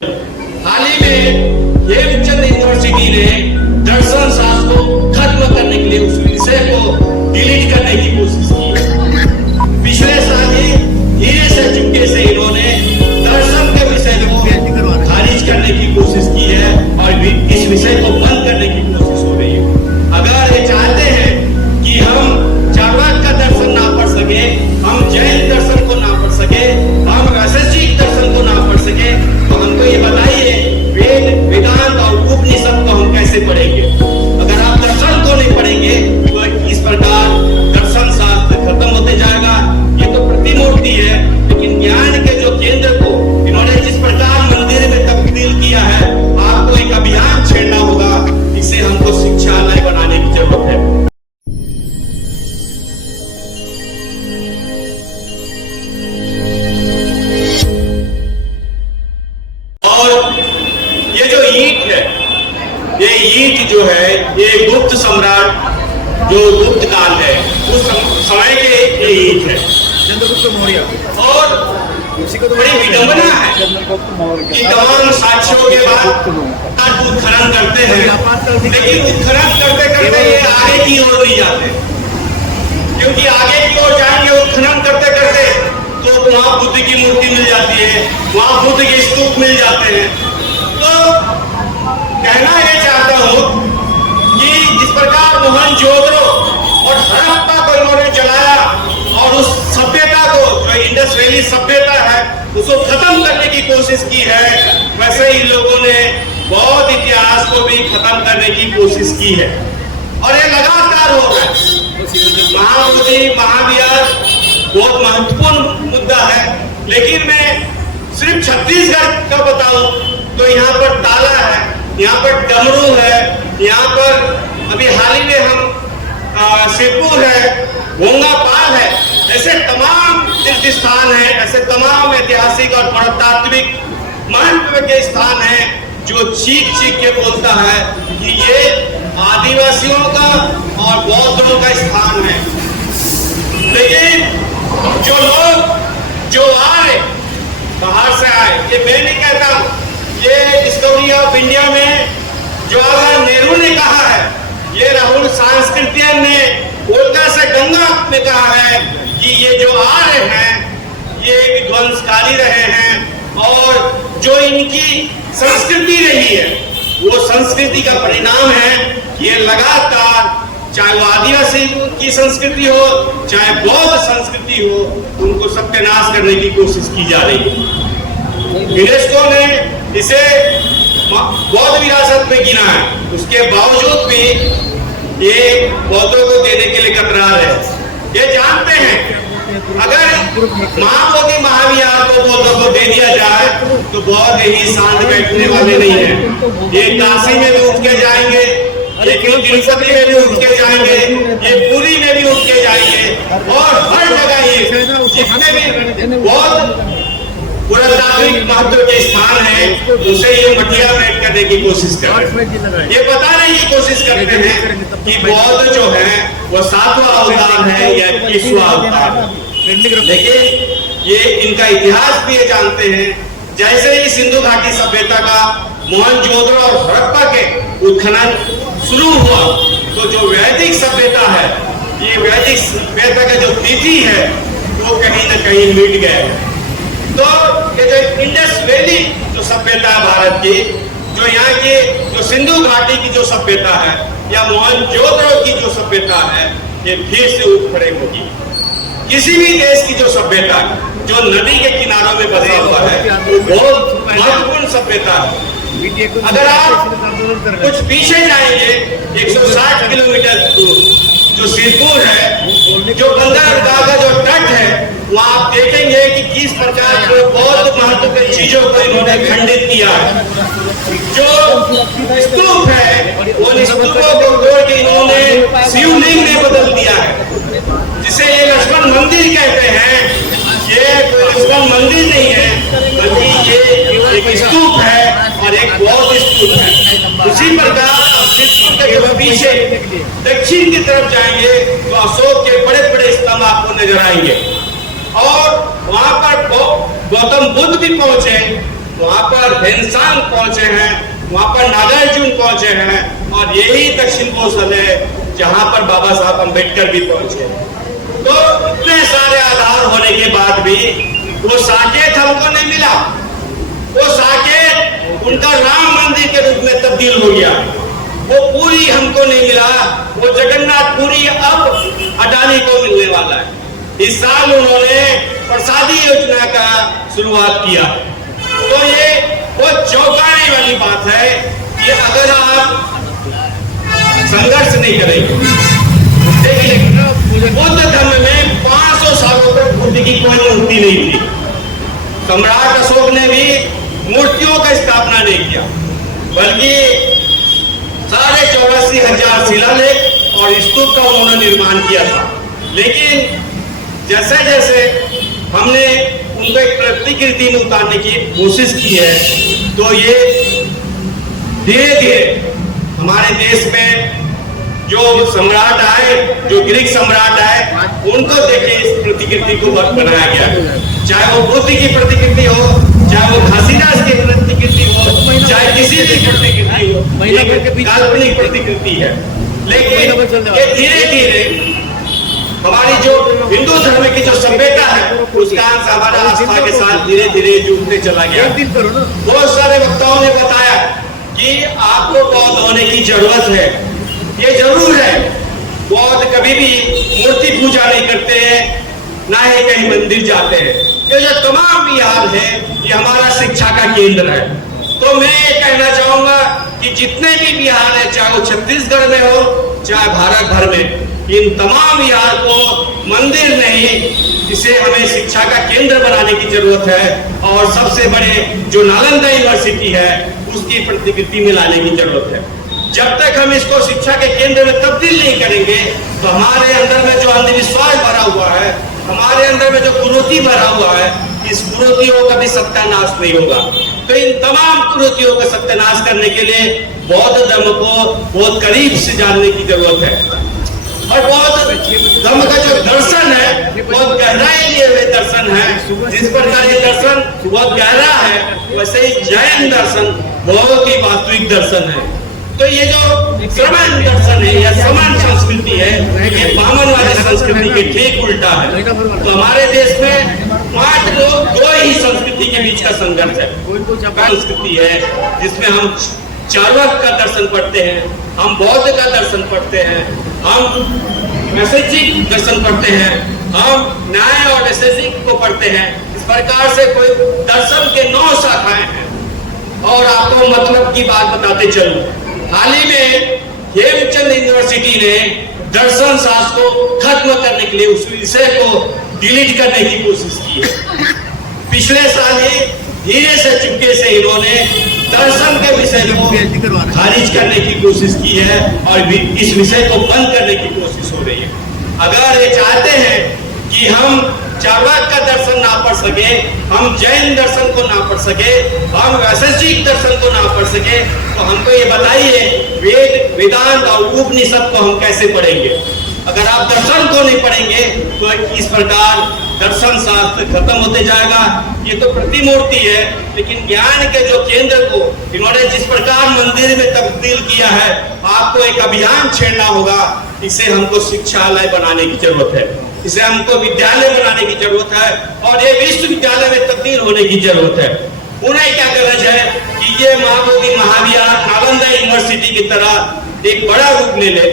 हाल ही में हेमचंद यूनिवर्सिटी ने दर्शन शास्त्र को खत्म करने के लिए उस विषय को डिलीट करने की कोशिश की। पिछले साल ही धीरे से चुपके से इन्होंने दर्शन के विषय को खारिज करने की कोशिश की है और इस विषय को बंद करने की कोशिश हो रही है। अगर ये चाहते हैं कि हम चार्वाक का दर्शन ना पढ़ सके, हम जैन दर्शन को ना पढ़ सके, हम वैशेषिक दर्शन को ना पढ़ सके, तो हमको ये बताइए वेद वेदांत और उपनिषद को हम कैसे पढ़ेंगे? अगर आप दर्शन को नहीं पढ़ेंगे तो इस प्रकार दर्शन शास्त्र खत्म होते जाएगा। ये तो प्रतिमूर्ति है, लेकिन ज्ञान के जो केंद्र को इन्होंने जिस प्रकार मंदिर में तब्दील किया है, आपको एक अभियान छेड़ना होगा। इसे हमको शिक्षालय बनाने की जरूरत है। ये ईंट जो है, ये गुप्त सम्राट जो गुप्त काल है उस समय के ये ईंट है। चंद्रगुप्त मौर्य और बड़ी विडंबना है कि तमाम साक्ष्यों के बाद उत्खनन करते हैं, लेकिन उत्खनन करते करते ये आगे की ओर नहीं जाते, क्योंकि आगे की ओर जाएंगे उत्खनन करते करते तो वहां बुद्ध की मूर्ति मिल जाती है, वहां बुद्ध के स्तूप मिल जाते हैं। तो कहना ये चाहता हूं कि जिस प्रकार मोहनजोदड़ो और हड़प्पा को इन्होंने जलाया और उस सभ्यता को, जो इंडस वैली सभ्यता है, उसको खत्म करने की कोशिश की है, वैसे ही लोगों ने बौद्ध इतिहास को भी खत्म करने की कोशिश की है और ये लगातार हो रहा है। महाबोधि महाविहार बहुत महत्वपूर्ण मुद्दा है, लेकिन मैं सिर्फ छत्तीसगढ़ का बताऊं तो यहाँ पर ताला है, यहाँ पर डमरू है, यहाँ पर अभी हाल ही में हम सिरपुर है, भोंगा पाल है, ऐसे तमाम तीर्थ स्थान है, ऐसे तमाम ऐतिहासिक और पुरातात्विक महत्व के स्थान है जो चीख चीख के बोलता है कि ये आदिवासियों का और बौद्धों का स्थान है। लेकिन जो लोग जो आए बाहर से आए, ये मैं नहीं कहता, ये डिस्कवरी ऑफ इंडिया में जवाहरलाल नेहरू ने कहा है, ये राहुल सांस्कृतियन ने कोलकाता से गंगा में कहा है कि ये जो आ रहे हैं ये विध्वंसकारी रहे हैं और जो इनकी संस्कृति रही है वो संस्कृति का परिणाम है। ये लगातार चाहे वो आदिवासी की संस्कृति हो चाहे बौद्ध संस्कृति हो, उनको सत्यानाश करने की कोशिश की जा रही है। यूनेस्को ने इसे बौद्ध विरासत में गिना है, उसके बावजूद भी ये बौद्धों को देने के लिए कतरा रहे हैं। ये जानते हैं अगर महाबोधि महाविहार को बौद्धों को दे दिया जाए तो बौद्ध ही शांत बैठने वाले नहीं है। ये काशी में भी उठ के जाएंगे, ये तिरुपति में भी उठ के जाएंगे, ये पुरी में भी उठ के जाएंगे और हर जगह ये जितने भी बौद्ध पुरातात्विक महत्व के स्थान है उसे ये मटिया बैठ करने की कोशिश कर रहे हैं। ये बताने की कोशिश करते हैं कि बौद्ध जो है वो 7वां अवतार है या 21वां अवतार है। लेकिन ये इनका इतिहास भी ये जानते हैं। जैसे ही सिंधु घाटी सभ्यता का मोहनजोदड़ो और हड़प्पा के उत्खनन शुरू हुआ तो जो वैदिक सभ्यता है, ये वैदिक सभ्यता का जो तिथि है वो कहीं न कहीं मिट गया। तो ये जो इंडस वैली जो सभ्यता है भारत की, जो यहाँ की जो सिंधु घाटी की जो सभ्यता है या मोहनजोदड़ो की जो सभ्यता है, ये फिर से उठ खड़े होगी। किसी भी देश की जो सभ्यता जो नदी के किनारों में बसा हुआ है वो बहुत महत्वपूर्ण सभ्यता है। अगर आप कुछ पीछे जाएंगे 160 किलोमीटर दूर जो सिरपुर है, जो बंदरगाह का जो तट है, वहाँ आप देखेंगे कि किस प्रकार के बहुत महत्वपूर्ण चीजों को इन्होंने खंडित किया है। जो स्तूप है उन स्तूपों को तोड़ के इन्होंने शिवलिंग में बदल दिया है, जिसे ये लक्ष्मण मंदिर कहते हैं। ये लक्ष्मण मंदिर नहीं है बल्कि ये एक स्तूप है और एक बौद्ध स्तूप है। उसी प्रकार पीछे दक्षिण की तरफ जाएंगे तो अशोक के बड़े बड़े स्तंभ आपको नजर आएंगे और वहां पर गौतम बुद्ध भी पहुंचे वहां पर भीमसेन पहुंचे हैं, वहां पर नागार्जुन पहुंचे हैं, और यही दक्षिण कोसल है जहां पर बाबा साहब अम्बेडकर भी पहुंचे। तो इतने सारे आधार होने के बाद भी वो साकेत हमको नहीं मिला। वो साकेत उनका राम मंदिर के रूप में तब्दील हो गया। वो पूरी हमको नहीं मिला। वो जगन्नाथपुरी अब अडानी को मिलने वाला है। इस साल उन्होंने प्रसादी योजना का शुरुआत किया। तो ये वो चौंकाने वाली बात है कि अगर आप संघर्ष नहीं करेंगे। देखिए, बौद्ध धर्म में 500 सालों तक बुद्ध की कोई मूर्ति नहीं थी। सम्राट अशोक ने भी मूर्तियों का स्थापना नहीं किया, बल्कि 84,500 शिलालेख और स्तूप का उन्होंने निर्माण किया था। लेकिन जैसे जैसे हमने उनको एक प्रतिकृति में उतारने की कोशिश की है, तो ये धीरे धीरे हमारे देश में जो सम्राट आए, जो ग्रीक सम्राट आए, उनको देखे इस प्रतिकृति को बनाया गया। चाहे वो बुद्ध की प्रतिकृति हो, चाहे वो घासीदास की प्रतिकृति हो, चाहे किसी भी प्रतिकृति हो, काल्पनिक प्रतिकृति है। लेकिन ये धीरे धीरे हमारी जो हिंदू धर्म की जो सभ्यता है, उसका अंश हमारा आस्था के साथ धीरे धीरे जुड़ते चला गया। बहुत सारे वक्ताओं ने बताया कि आपको बौद्ध होने की जरूरत है। ये जरूर है, बौद्ध कभी भी मूर्ति पूजा नहीं करते हैं, ना ही कहीं मंदिर जाते हैं। ये जो तमाम विहार है, ये हमारा शिक्षा का केंद्र है। तो मैं ये कहना चाहूंगा कि जितने भी विहार है, चाहे वो छत्तीसगढ़ में हो, चाहे भारत भर में, इन तमाम विहार को मंदिर नहीं, इसे हमें शिक्षा का केंद्र बनाने की जरूरत है। और सबसे बड़े जो नालंदा यूनिवर्सिटी है, उसकी प्रतिकृति में लाने की जरूरत है। जब तक हम इसको शिक्षा के केंद्र में तब्दील नहीं करेंगे, तो हमारे अंदर में जो अंधविश्वास भरा हुआ है, हमारे अंदर में जो कुरीति भरा हुआ है, इस कुरीतियों का भी सत्यानाश नहीं होगा। तो इन तमाम कुरीतियों का सत्यानाश करने के लिए बौद्ध धर्म को बहुत करीब से जानने की जरूरत है। और बौद्ध धर्म का जो दर्शन है, बहुत गहराई लिए हुए दर्शन है। जिस प्रकार ये दर्शन बहुत गहरा है, वैसे ही जैन दर्शन बहुत ही वास्तविक दर्शन है। तो ये जो श्रमण दर्शन है या श्रमण संस्कृति है, ये बामन वाले संस्कृति के ठीक उल्टा है। तो हमारे देश में मात्र दो ही संस्कृति के बीच का संघर्ष है। संस्कृति है जिसमें हम चार्वाक का दर्शन पढ़ते हैं, हम बौद्ध का दर्शन पढ़ते हैं, हम वैशेषिक दर्शन पढ़ते हैं, हम न्याय और वैशेषिक को पढ़ते हैं। इस प्रकार से कोई दर्शन के 9 शाखाएं हैं। और आपको मतलब की बात बताते चलूं, हाल ही में हेमचंद यूनिवर्सिटी ने दर्शन शास्त्र को खत्म करने के लिए उस विषय को डिलीट करने की कोशिश की है। पिछले साल ही धीरे से चुपके से इन्होंने दर्शन के विषय को खारिज करने की कोशिश की है और इस विषय को बंद करने की कोशिश हो रही है। अगर ये चाहते हैं कि हम चार्वाक का दर्शन ना पढ़ सके, हम जैन दर्शन को ना पढ़ सके, हम वैशेषिक दर्शन को ना पढ़ सके, तो हमको ये बताइए वेद, वेदांत और उपनिषद को हम कैसे पढ़ेंगे? अगर आप दर्शन को नहीं पढ़ेंगे तो इस प्रकार दर्शन शास्त्र खत्म होते जाएगा। ये तो प्रतिमूर्ति है, लेकिन ज्ञान के जो केंद्र को इन्होंने जिस प्रकार मंदिर में तब्दील किया है, आपको एक अभियान छेड़ना होगा। इसे हमको शिक्षालय बनाने की जरूरत है, इसे हमको विद्यालय बनाने की जरूरत है और ये विश्वविद्यालय में तब्दील होने की जरूरत है। उन्हें क्या गरज है कि ये महाबोधि महाविहार नालंदा यूनिवर्सिटी की तरह एक बड़ा रूप ले ले,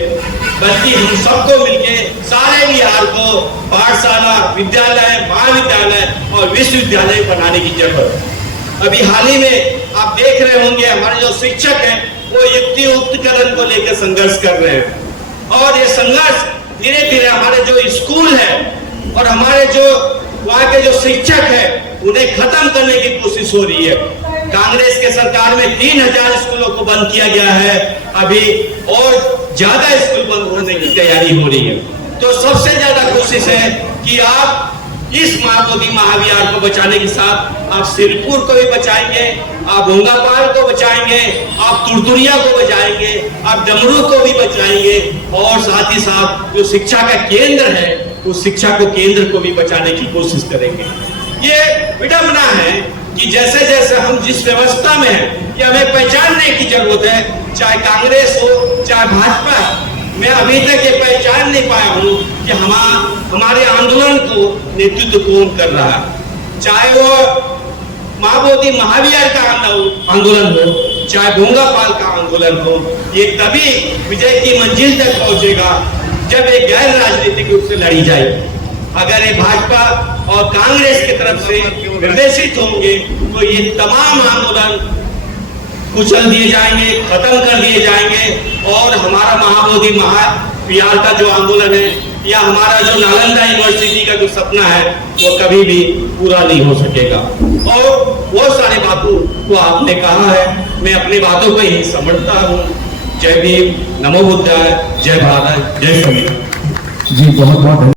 बल्कि हम सबको मिलके सारे विहार को पाठशाला, विद्यालय, महाविद्यालय और विश्वविद्यालय बनाने की जरूरत है। अभी हाल ही में आप देख रहे होंगे हमारे जो शिक्षक हैं वो युक्ति युक्तिकरण को लेकर संघर्ष कर रहे हैं और ये संघर्ष धीरे धीरे हमारे जो स्कूल है और हमारे जो वहाँ के जो शिक्षक है उन्हें खत्म करने की कोशिश हो रही है। कांग्रेस के सरकार में 3000 स्कूलों को बंद किया गया है, अभी और ज्यादा स्कूल बंद होने की तैयारी हो रही है। तो सबसे ज्यादा कोशिश है कि आप इस महाबोधि महाविहार को बचाने के साथ आप सिरपुर को भी बचाएंगे, आप भोंगापाल को बचाएंगे, आप तुरतुरिया को बचाएंगे, आप डमरू को भी बचाएंगे और साथ ही साथ जो शिक्षा का केंद्र है उस शिक्षा को केंद्र को भी बचाने की कोशिश करेंगे। ये विडंबना है कि जैसे जैसे हम जिस व्यवस्था में हैं कि हमें पहचानने की जरूरत है, चाहे कांग्रेस हो चाहे भाजपा, मैं अभी तक ये पहचान नहीं पाया हूँ कि हमारे आंदोलन को नेतृत्व कौन कर रहा है। चाहे वो महाबोधि महावीर का आंदोलन हो, चाहे भोंगापाल का आंदोलन हो, ये तभी विजय की मंजिल तक पहुंचेगा जब ये गैर राजनीतिक रूप से लड़ी जाए। अगर ये भाजपा और कांग्रेस की तरफ से निर्देशित होंगे तो ये तमाम आंदोलन कुचल दिए जाएंगे, खत्म कर दिए जाएंगे और हमारा महाबोधि महावीर का जो आंदोलन है या हमारा जो नालंदा यूनिवर्सिटी का जो सपना है वो कभी भी पूरा नहीं हो सकेगा। और बहुत सारी बातों को आपने कहा है, मैं अपनी बातों को ही समझता हूँ। जय भीम, नमो बुद्धाय, जय भारत, जय संविधान। जी बहुत बहुत